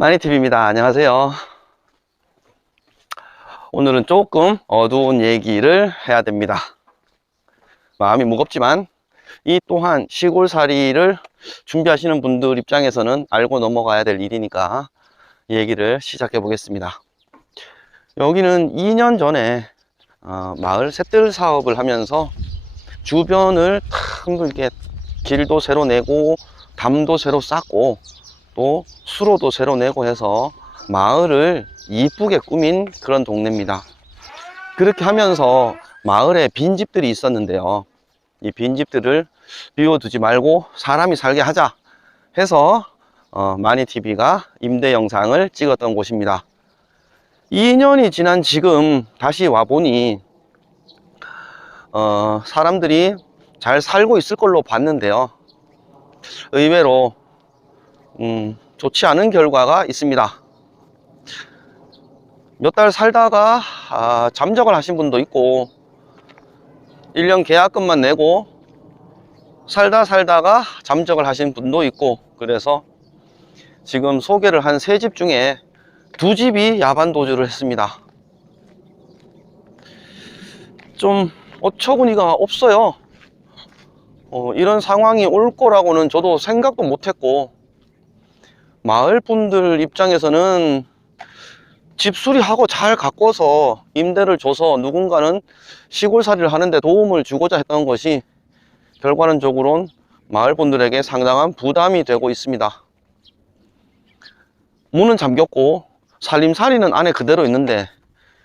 마니TV입니다. 안녕하세요. 오늘은 조금 어두운 얘기를 해야 됩니다. 마음이 무겁지만 이 또한 시골살이를 준비하시는 분들 입장에서는 알고 넘어가야 될 일이니까 얘기를 시작해 보겠습니다. 여기는 2년 전에 마을 샛들 사업을 하면서 주변을 탁 이렇게 길도 새로 내고 담도 새로 쌓고 또 수로도 새로 내고 해서 마을을 이쁘게 꾸민 그런 동네입니다. 그렇게 하면서 마을에 빈집들이 있었는데요, 이 빈집들을 비워두지 말고 사람이 살게 하자 해서 마니TV가 임대 영상을 찍었던 곳입니다. 2년이 지난 지금 다시 와보니 사람들이 잘 살고 있을 걸로 봤는데요, 의외로 좋지 않은 결과가 있습니다. 몇 달 살다가 잠적을 하신 분도 있고 1년 계약금만 내고 살다가 잠적을 하신 분도 있고, 그래서 지금 소개를 한 3집 중에 2집이 야반 도주를 했습니다. 좀 어처구니가 없어요. 이런 상황이 올 거라고는 저도 생각도 못했고, 마을 분들 입장에서는 집 수리하고 잘 가꿔서 임대를 줘서 누군가는 시골살이를 하는데 도움을 주고자 했던 것이 결과론적으로는 마을 분들에게 상당한 부담이 되고 있습니다. 문은 잠겼고 살림살이는 안에 그대로 있는데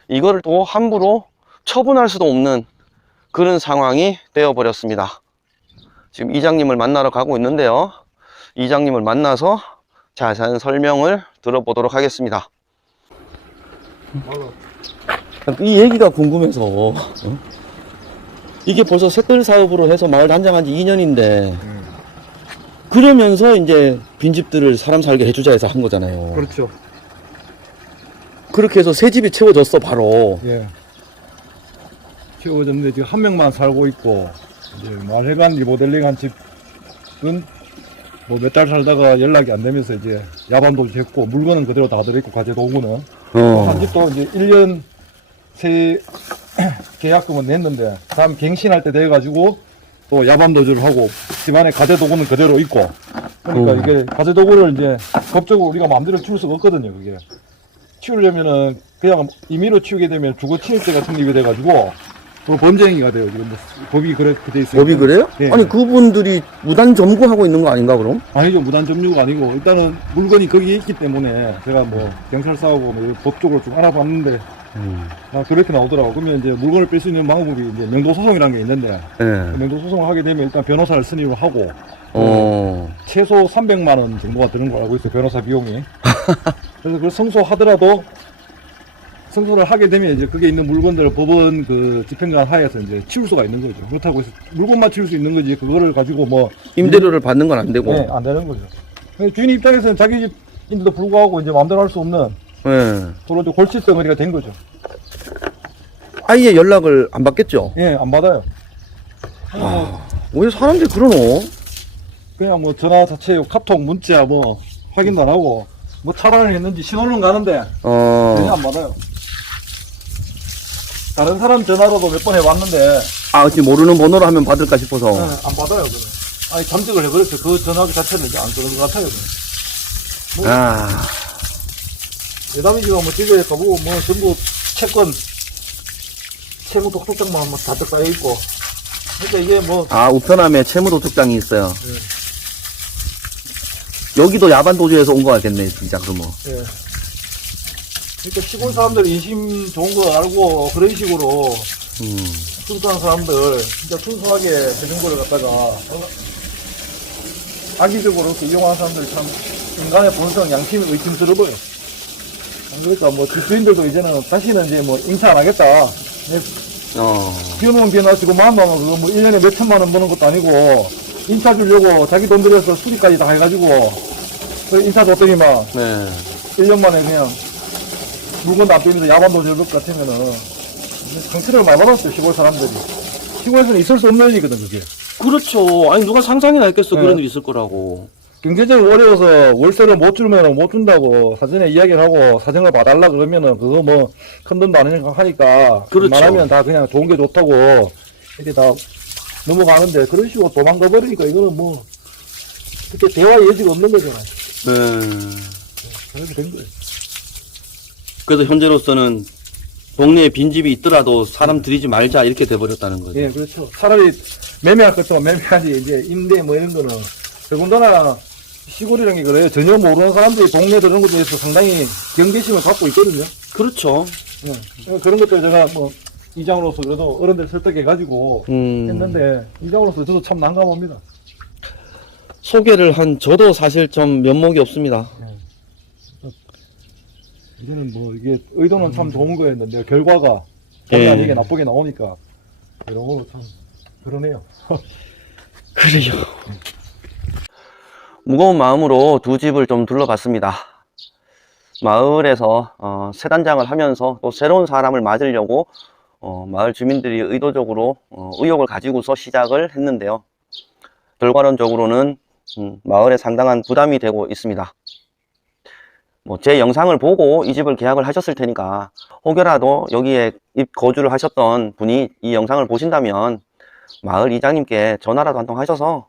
이걸 또 함부로 처분할 수도 없는 그런 상황이 되어버렸습니다. 지금 이장님을 만나러 가고 있는데요, 이장님을 만나서 자세한 설명을 들어보도록 하겠습니다. 이 얘기가 궁금해서 이게 벌써 샛들 사업으로 해서 마을 단장한 지 2년인데 그러면서 이제 빈집들을 사람 살게 해주자 해서 한 거잖아요. 그렇죠. 그렇게 해서 새 집이 채워졌어 바로. 예. 채워졌는데 지금 한 명만 살고 있고, 이제 말해간 리모델링 한 집은 뭐 몇 달 살다가 연락이 안 되면서 이제 야반도 했고, 물건은 그대로 다 들어있고, 가재 도구는. 한 집도 이제 1년 새 계약금은 냈는데, 다음 갱신할 때 돼가지고 또 야반 도주를 하고, 집안에 가재 도구는 그대로 있고, 그러니까 이게 가재 도구를 이제 법적으로 우리가 마음대로 치울 수가 없거든요. 그게 치우려면은 그냥 임의로 치우게 되면 주거 침입죄가 성립이 돼가지고 또 범죄행위가 돼요. 지금 뭐 법이 그렇게 돼 있어요. 법이 그래요? 예. 아니 그분들이 무단 점거하고 있는 거 아닌가 그럼? 아니죠. 무단 점유가 아니고, 일단은 물건이 거기에 있기 때문에 제가 뭐 경찰서하고 뭐 법적으로 좀 알아봤는데 그렇게 나오더라고. 그러면 이제 물건을 뺄 수 있는 방법이 이제 명도소송이라는 게 있는데, 명도소송을 하게 되면 일단 변호사를 선임을 하고 최소 300만 원 정도가 드는 걸 알고 있어요, 변호사 비용이. 그래서 그걸 성소하더라도, 성소를 하게 되면 이제 그게 있는 물건들을 법원 그 집행관 하에서 이제 치울 수가 있는 거죠. 그렇다고 해서 물건만 치울 수 있는 거지, 그거를 가지고 뭐 임대료를 받는 건 안 되고. 네, 안 되는 거죠. 주인 입장에서는 자기 집인데도 불구하고 이제 마음대로 할 수 없는 서로 이제 골칫덩어리가 된 거죠. 아예 연락을 안 받겠죠? 예, 안 받아요. 왜 사람들이 그러노? 그냥 뭐 전화 자체, 카톡, 문자 뭐 확인도 안 하고, 뭐 차단을 했는지 신호는 가는데 전혀 안 받아요. 다른 사람 전화로도 몇 번 해봤는데 혹시 모르는 번호로 하면 받을까 싶어서. 안 받아요. 그냥. 아니, 잠적을 해버렸어요. 그 전화 자체는 이제 안 쓰는 것 같아요. 예담이지만 뭐 집에 가보고 뭐 전부 채권, 채무 독촉장만 뭐 다득 쌓여있고, 그러니까 이게 뭐. 우편함에 채무도둑장이 있어요. 여기도 야반 도주에서 온 거 같겠네 진짜 그러면. 예. 그러니까 시골 사람들 인심 좋은 거 알고 그런 식으로 순수한 사람들, 진짜 순수하게 자전거를 갖다가 악의적으로 이렇게 이용하는 사람들 참 인간의 본성, 양심이 의심스러워요. 그러니까 뭐 집주인들도 이제는 다시는 이제 뭐 인사 안 하겠다. 비오면 비어나시고 마음만 그거 뭐 1년에 몇 천만 원 버는 것도 아니고 인사 주려고 자기 돈 들여서 수리까지 다 해가지고 그 인사 줬더니만 1년 만에 그냥 물건도 안 빼면서 야반도 줄 것 같으면은 상처를 많이 받았어요, 시골 사람들이. 시골에서는 있을 수 없는 일이거든, 그게. 그렇죠. 아니 누가 상상이나 했겠어. 그런 일이 있을 거라고. 경제적으로 어려워서 월세를 못 주면 못 준다고 사전에 이야기를 하고 사정을 봐달라 그러면은 그거 뭐 큰 돈도 아니니까 하니까 그렇죠. 웬만하면 다 그냥 좋은 게 좋다고 이렇게 다 넘어가는데 그런 식으로 도망가 버리니까 이거는 뭐 그렇게 대화 여지가 없는 거잖아요. 그렇게 된 거예요. 그래서 현재로서는 동네에 빈집이 있더라도 사람 들이지 말자 이렇게 돼버렸다는 거죠. 예, 그렇죠. 차라리 매매할 것도 매매하지 이제 임대 뭐 이런 거는 더군다나 시골이라는 게 그래요. 전혀 모르는 사람들이 동네 그런 것에 대해서 상당히 경계심을 갖고 있거든요. 그렇죠. 예. 그런 것들 제가 뭐 이장으로서 그래도 어른들 설득해가지고 했는데 이장으로서 저도 참 난감합니다. 소개를 한 저도 사실 좀 면목이 없습니다. 이제는 뭐 이게 의도는 참 좋은 거였는데 결과가 본의 아니게 나쁘게 나오니까 이런 걸로 참 그러네요. 그래요. 무거운 마음으로 두 집을 좀 둘러봤습니다. 마을에서 세단장을 하면서 또 새로운 사람을 맞으려고 마을 주민들이 의도적으로 의욕을 가지고서 시작을 했는데요. 결과론적으로는 마을에 상당한 부담이 되고 있습니다. 뭐 제 영상을 보고 이 집을 계약을 하셨을 테니까 혹여라도 여기에 거주를 하셨던 분이 이 영상을 보신다면 마을 이장님께 전화라도 한 통 하셔서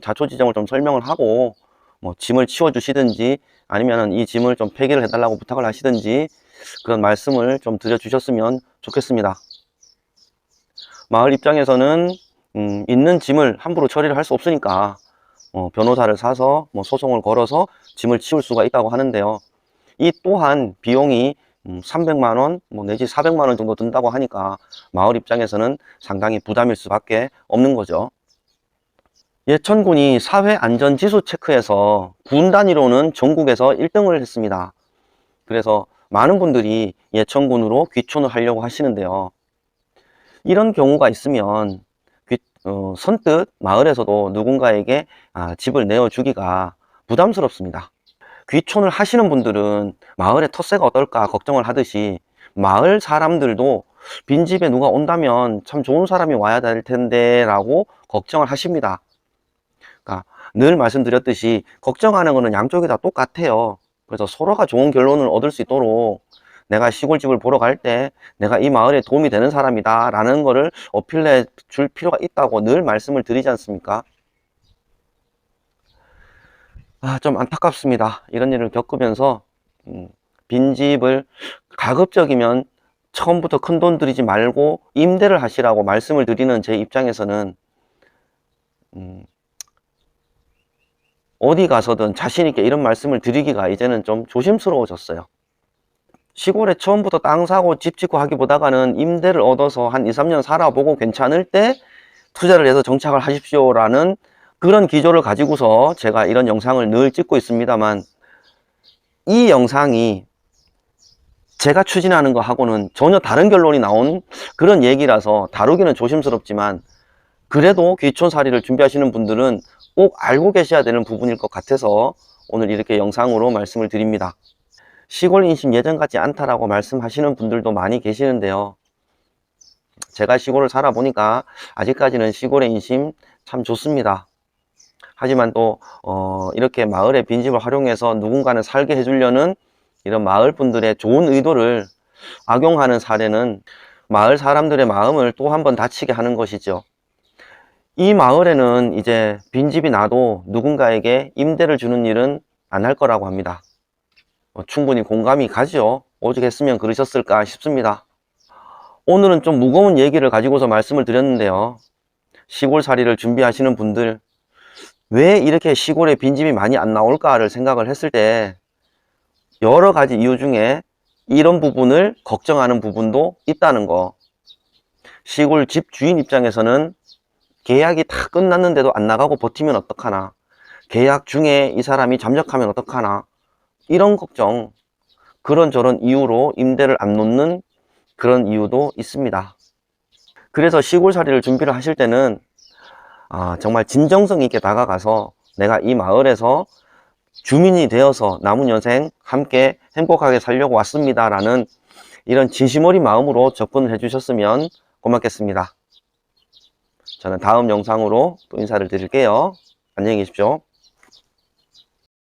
자초지종을 좀 설명을 하고 뭐 짐을 치워 주시든지 아니면 이 짐을 좀 폐기를 해달라고 부탁을 하시든지 그런 말씀을 좀 드려 주셨으면 좋겠습니다. 마을 입장에서는 있는 짐을 함부로 처리를 할 수 없으니까 변호사를 사서 뭐 소송을 걸어서 짐을 치울 수가 있다고 하는데요. 이 또한 비용이 300만원 뭐 내지 400만원 정도 든다고 하니까 마을 입장에서는 상당히 부담일 수밖에 없는 거죠. 예천군이 사회안전지수 체크에서 군 단위로는 전국에서 1등을 했습니다. 그래서 많은 분들이 예천군으로 귀촌을 하려고 하시는데요. 이런 경우가 있으면 선뜻 마을에서도 누군가에게 집을 내어주기가 부담스럽습니다. 귀촌을 하시는 분들은 마을의 텃세가 어떨까 걱정을 하듯이 마을 사람들도 빈집에 누가 온다면 참 좋은 사람이 와야 될 텐데 라고 걱정을 하십니다. 그러니까 늘 말씀드렸듯이 걱정하는 것은 양쪽이 다 똑같아요. 그래서 서로가 좋은 결론을 얻을 수 있도록 내가 시골집을 보러 갈 때 내가 이 마을에 도움이 되는 사람이다 라는 거를 어필해 줄 필요가 있다고 늘 말씀을 드리지 않습니까? 좀 안타깝습니다. 이런 일을 겪으면서 빈집을 가급적이면 처음부터 큰 돈 들이지 말고 임대를 하시라고 말씀을 드리는 제 입장에서는 어디 가서든 자신 있게 이런 말씀을 드리기가 이제는 좀 조심스러워졌어요. 시골에 처음부터 땅 사고 집 짓고 하기보다는 임대를 얻어서 한 2, 3년 살아보고 괜찮을 때 투자를 해서 정착을 하십시오라는 그런 기조를 가지고서 제가 이런 영상을 늘 찍고 있습니다만 이 영상이 제가 추진하는 거하고는 전혀 다른 결론이 나온 그런 얘기라서 다루기는 조심스럽지만 그래도 귀촌살이를 준비하시는 분들은 꼭 알고 계셔야 되는 부분일 것 같아서 오늘 이렇게 영상으로 말씀을 드립니다. 시골 인심 예전 같지 않다라고 말씀하시는 분들도 많이 계시는데요. 제가 시골을 살아보니까 아직까지는 시골의 인심 참 좋습니다. 하지만 또 이렇게 마을의 빈집을 활용해서 누군가는 살게 해주려는 이런 마을 분들의 좋은 의도를 악용하는 사례는 마을 사람들의 마음을 또 한 번 다치게 하는 것이죠. 이 마을에는 이제 빈집이 나도 누군가에게 임대를 주는 일은 안 할 거라고 합니다. 충분히 공감이 가죠. 오직 했으면 그러셨을까 싶습니다. 오늘은 좀 무거운 얘기를 가지고서 말씀을 드렸는데요. 시골살이를 준비하시는 분들 왜 이렇게 시골에 빈집이 많이 안 나올까를 생각을 했을 때 여러 가지 이유 중에 이런 부분을 걱정하는 부분도 있다는 거. 시골 집 주인 입장에서는 계약이 다 끝났는데도 안 나가고 버티면 어떡하나, 계약 중에 이 사람이 잠적하면 어떡하나, 이런 걱정, 그런저런 이유로 임대를 안 놓는 그런 이유도 있습니다. 그래서 시골살이를 준비를 하실 때는 정말 진정성 있게 다가가서 내가 이 마을에서 주민이 되어서 남은 여생 함께 행복하게 살려고 왔습니다 라는 이런 진심 어린 마음으로 접근을 해 주셨으면 고맙겠습니다. 저는 다음 영상으로 또 인사를 드릴게요. 안녕히 계십시오.